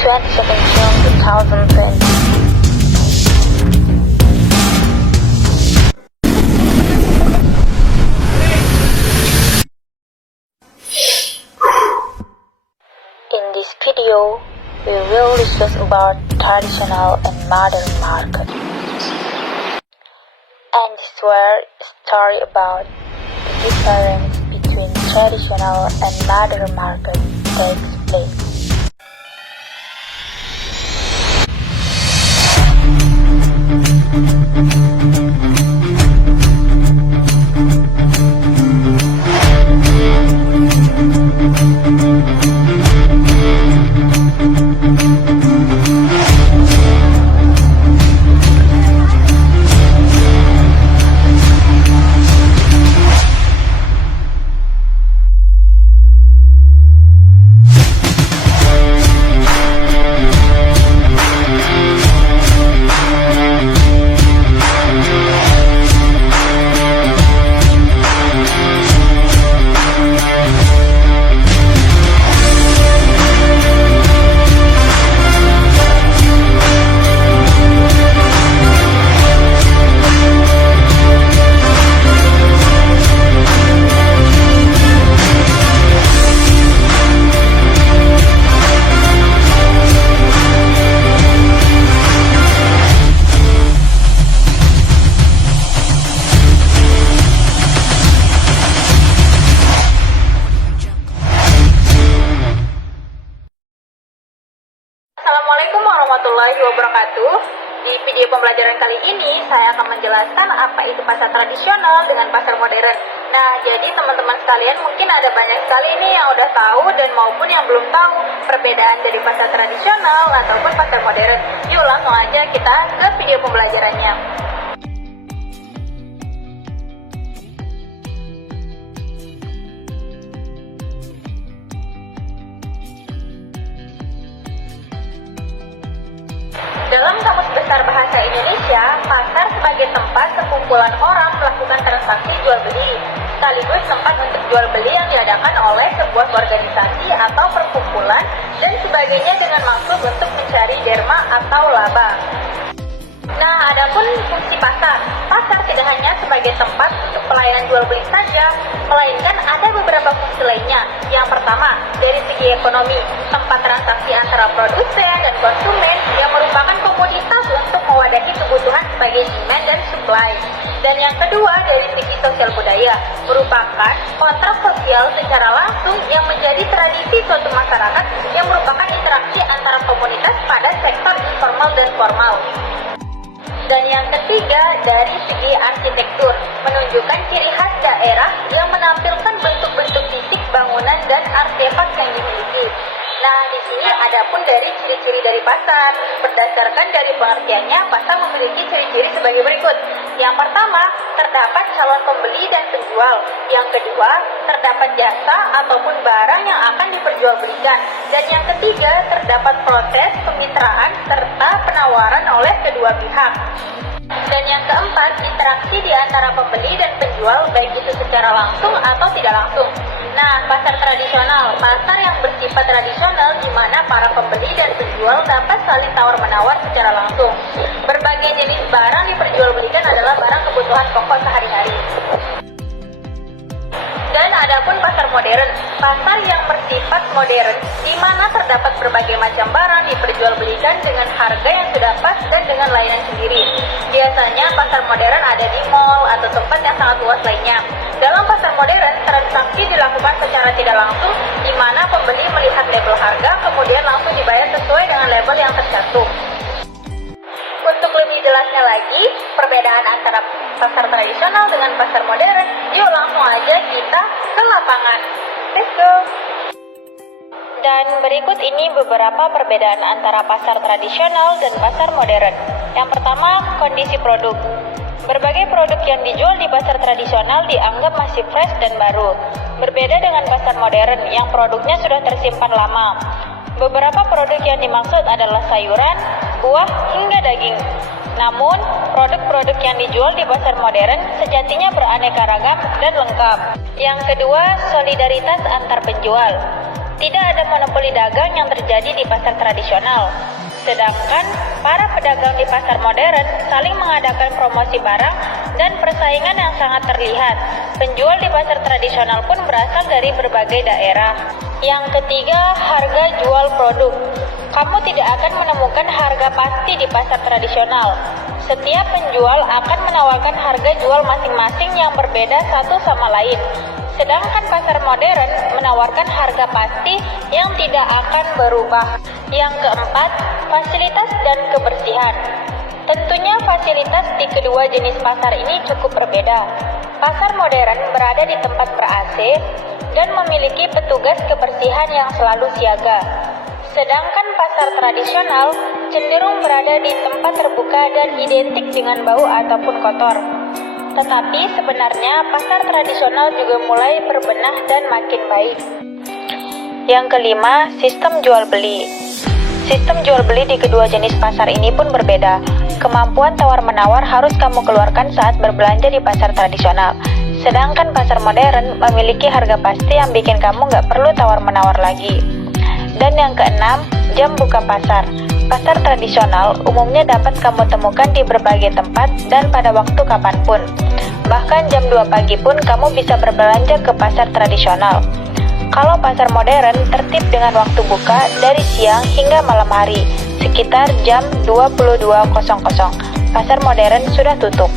22nd June 2020. In this video, we will discuss about traditional and modern market. And this where a story about the difference between traditional and modern market takes place. Assalamualaikum warahmatullahi wabarakatuh. Di video pembelajaran kali ini, saya akan menjelaskan apa itu pasar tradisional dengan pasar modern. Nah, jadi teman-teman sekalian mungkin ada banyak sekali nih yang udah tahu dan maupun yang belum tahu perbedaan dari pasar tradisional ataupun pasar modern. Yuk langsung aja kita ke video pembelajarannya. Dalam Kamus Besar Bahasa Indonesia, pasar sebagai tempat sekumpulan orang melakukan transaksi jual beli, sekaligus tempat untuk jual beli yang diadakan oleh sebuah organisasi atau perkumpulan dan sebagainya dengan maksud untuk mencari derma atau laba. Nah, adapun fungsi pasar tidak hanya sebagai tempat untuk pelayanan jual beli saja, melainkan ada beberapa fungsi lainnya. Yang pertama, dari segi ekonomi, tempat transaksi antara produsen dan konsumen yang merupakan komoditas untuk mewadahi kebutuhan sebagai demand dan supply. Dan yang kedua, dari segi sosial budaya, merupakan kontrak sosial secara langsung yang menjadi tradisi suatu masyarakat yang merupakan interaksi antara komunitas pada sektor informal dan formal. Dan yang ketiga, dari segi arsitektur, menunjukkan ciri khas daerah yang menampilkan bentuk-bentuk fisik bangunan dan artefak yang dimiliki. Nah, di sini adapun dari ciri-ciri dari pasar. Berdasarkan dari pengertiannya, pasar memiliki ciri-ciri sebagai berikut. Yang pertama, terdapat calon pembeli dan penjual. Yang kedua, terdapat jasa ataupun barang yang akan diperjualbelikan. Dan yang ketiga, terdapat proses, kemitraan, serta penawaran oleh kedua pihak. Dan yang keempat, interaksi di antara pembeli dan penjual, baik itu secara langsung atau tidak langsung. Nah, pasar tradisional, pasar yang bersifat tradisional di mana para pembeli dan penjual dapat saling tawar-menawar secara langsung. Berbagai jenis barang diperjualbelikan adalah barang kebutuhan pokok sehari-hari. Dan adapun pasar modern, pasar yang bersifat modern, di mana terdapat berbagai macam barang diperjualbelikan dengan harga yang sudah pas dan dengan layanan sendiri. Biasanya pasar modern ada di mall atau tempat yang sangat luas lainnya. Dalam pasar modern, transaksi dilakukan secara tidak langsung, di mana pembeli melihat label harga, kemudian langsung dibayar sesuai dengan label yang tercantum. Untuk lebih jelasnya lagi, perbedaan antara pasar tradisional dengan pasar modern, yuk langsung aja kita ke lapangan. Let's go! Dan berikut ini beberapa perbedaan antara pasar tradisional dan pasar modern. Yang pertama, kondisi produk. Berbagai produk yang dijual di pasar tradisional dianggap masih fresh dan baru. Berbeda dengan pasar modern yang produknya sudah tersimpan lama. Beberapa produk yang dimaksud adalah sayuran, buah, hingga daging. Namun, produk-produk yang dijual di pasar modern sejatinya beraneka ragam dan lengkap. Yang kedua, solidaritas antar penjual. Tidak ada monopoli dagang yang terjadi di pasar tradisional. Sedangkan para pedagang di pasar modern saling mengadakan promosi barang dan persaingan yang sangat terlihat. Penjual di pasar tradisional pun berasal dari berbagai daerah. Yang ketiga, harga jual produk. Kamu tidak akan menemukan harga pasti di pasar tradisional. Setiap penjual akan menawarkan harga jual masing-masing yang berbeda satu sama lain. Sedangkan pasar modern menawarkan harga pasti yang tidak akan berubah. Yang keempat, fasilitas dan kebersihan. Tentunya fasilitas di kedua jenis pasar ini cukup berbeda. Pasar modern berada di tempat ber-AC dan memiliki petugas kebersihan yang selalu siaga. Sedangkan pasar tradisional cenderung berada di tempat terbuka dan identik dengan bau ataupun kotor. Tetapi sebenarnya pasar tradisional juga mulai berbenah dan makin baik. Yang kelima, sistem jual beli. Sistem jual beli di kedua jenis pasar ini pun berbeda. Kemampuan tawar-menawar harus kamu keluarkan saat berbelanja di pasar tradisional. Sedangkan pasar modern memiliki harga pasti yang bikin kamu nggak perlu tawar-menawar lagi. Dan yang keenam, jam buka pasar. Pasar tradisional umumnya dapat kamu temukan di berbagai tempat dan pada waktu kapanpun. Bahkan jam 2 pagi pun kamu bisa berbelanja ke pasar tradisional. Kalau pasar modern tertib dengan waktu buka dari siang hingga malam hari, sekitar jam 22.00. Pasar modern sudah tutup.